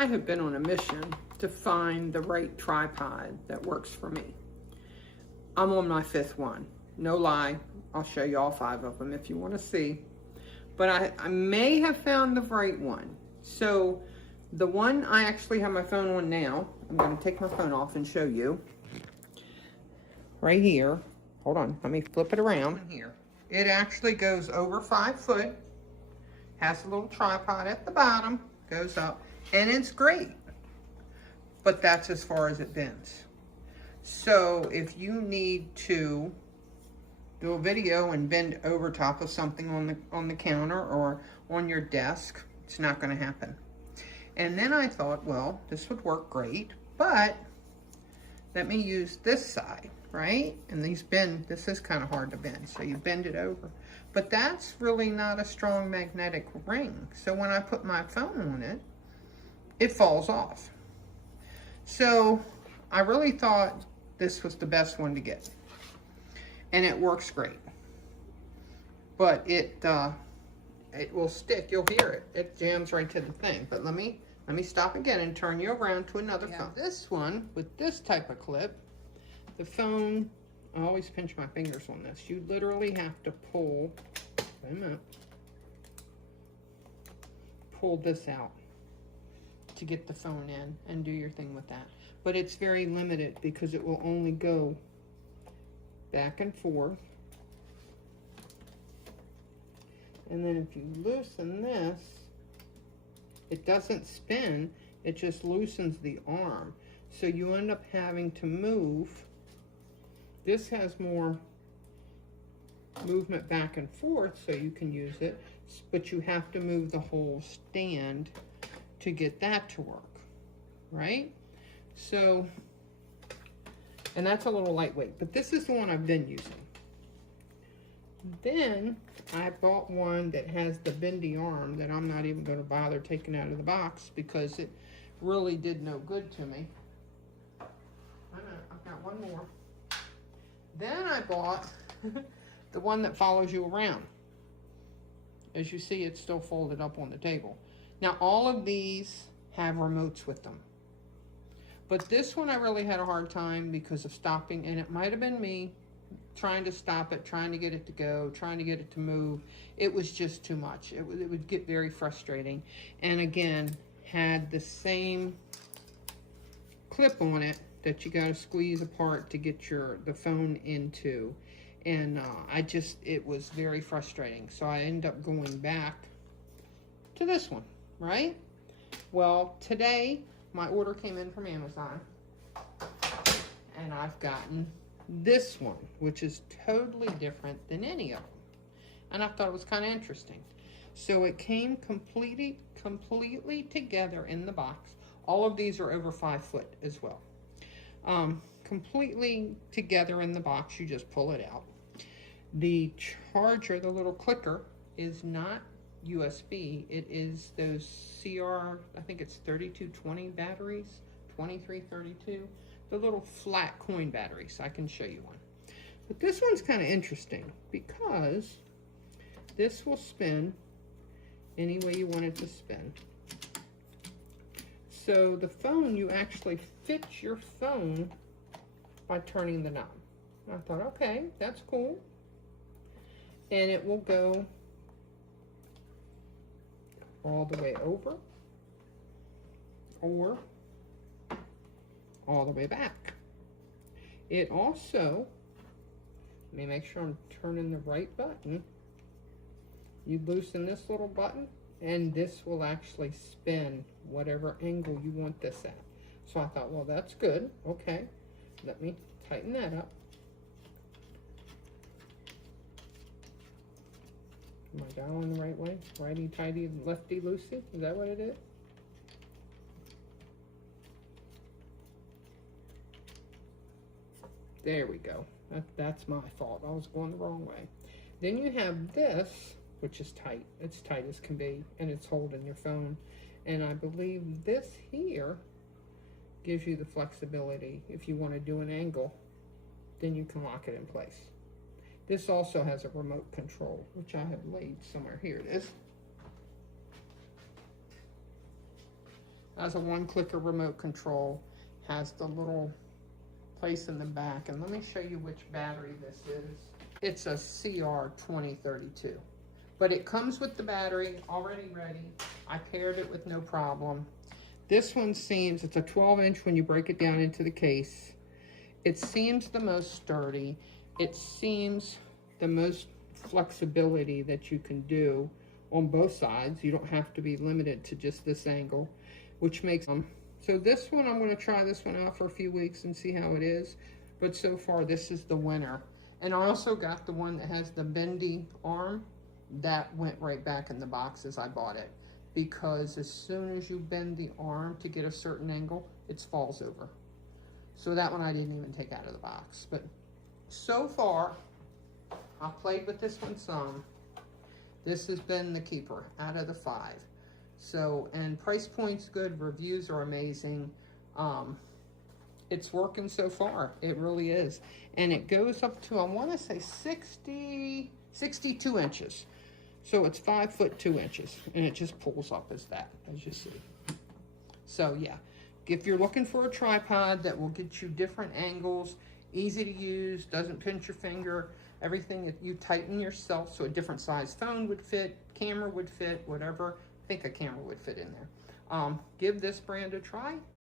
I have been on a mission to find the right tripod that works for me. I'm on my 5th one. No lie, I'll show you all 5 of them if you want to see. But I may have found the right one. So the one I actually have my phone on now, I'm going to take my phone off and show you. Right here. Hold on, let me flip it around. Here. It actually goes over 5 foot. Has a little tripod at the bottom, goes up, and it's great. But that's as far as it bends. So if you need to do a video and bend over top of something on the counter or on your desk, it's not going to happen. And then I thought, well, this would work great, but let me use this side, right? And this is kind of hard to bend, so you bend it over. But that's really not a strong magnetic ring. So when I put my phone on it, it falls off. So I really thought this was the best one to get. And it works great. But it will stick, you'll hear it. It jams right to the thing. But let me stop again and turn you around to another phone. This one, with this type of clip, the phone, I always pinch my fingers on this. You literally have to pull this out to get the phone in and do your thing with that. But it's very limited because it will only go back and forth. And then if you loosen this, it doesn't spin, it just loosens the arm. So you end up having to move. This has more movement back and forth, so you can use it, but you have to move the whole stand to get that to work, right? So, and that's a little lightweight, but this is the one I've been using. Then I bought one that has the bendy arm that I'm not even going to bother taking out of the box because it really did no good to me. I've got one more. Then I bought the one that follows you around. As you see, it's still folded up on the table. Now, all of these have remotes with them. But this one I really had a hard time because of stopping, and it might have been me trying to stop it, trying to get it to go, trying to get it to move. It was just too much. It would get very frustrating. And again, had the same clip on it that you got to squeeze apart to get the phone into. And it was very frustrating. So I ended up going back to this one, right? Well, today my order came in from Amazon and I've gotten this one, which is totally different than any of them. And I thought it was kind of interesting. So it came completely together in the box. All of these are over 5 foot as well. Completely together in the box, you just pull it out. The charger, the little clicker, is not USB. It is those CR, I think it's 3220 batteries, 2332. The little flat coin batteries. I can show you one. But this one's kind of interesting because this will spin any way you want it to spin. So the phone, you actually fit your phone by turning the knob. I thought, okay, that's cool. And it will go all the way over or all the way back. It also, let me make sure I'm turning the right button. You loosen this little button and this will actually spin whatever angle you want this at. So I thought, well, that's good. Okay, let me tighten that up. Am I going the right way? Righty tighty, lefty loosey? Is that what it is? There we go. That's my fault. I was going the wrong way. Then you have this, which is tight. It's tight as can be, and it's holding your phone. And I believe this here gives you the flexibility. If you want to do an angle, then you can lock it in place. This also has a remote control, which I have laid somewhere. Here it is. Has a one-clicker remote control, has the little place in the back, and let me show you which battery this is. It's a CR2032, but it comes with the battery already ready. I paired it with no problem. This one seems, it's a 12-inch when you break it down into the case. It seems the most sturdy. It seems the most flexibility that you can do on both sides. You don't have to be limited to just this angle, which makes so this one, I'm going to try this one out for a few weeks and see how it is, but so far this is the winner. And I also got the one that has the bendy arm. That went right back in the box as I bought it, because as soon as you bend the arm to get a certain angle, it falls over. So that one I didn't even take out of the box. But so far, I played with this one some. This has been the keeper out of the 5. So, and price point's good, reviews are amazing. It's working so far, it really is. And it goes up to, I wanna say 62 inches. So it's 5 foot 2 inches, and it just pulls up as that, as you see. So yeah, if you're looking for a tripod that will get you different angles, easy to use, doesn't pinch your finger, everything that you tighten yourself, so a different size phone would fit, camera would fit, whatever. I think a camera would fit in there. Give this brand a try.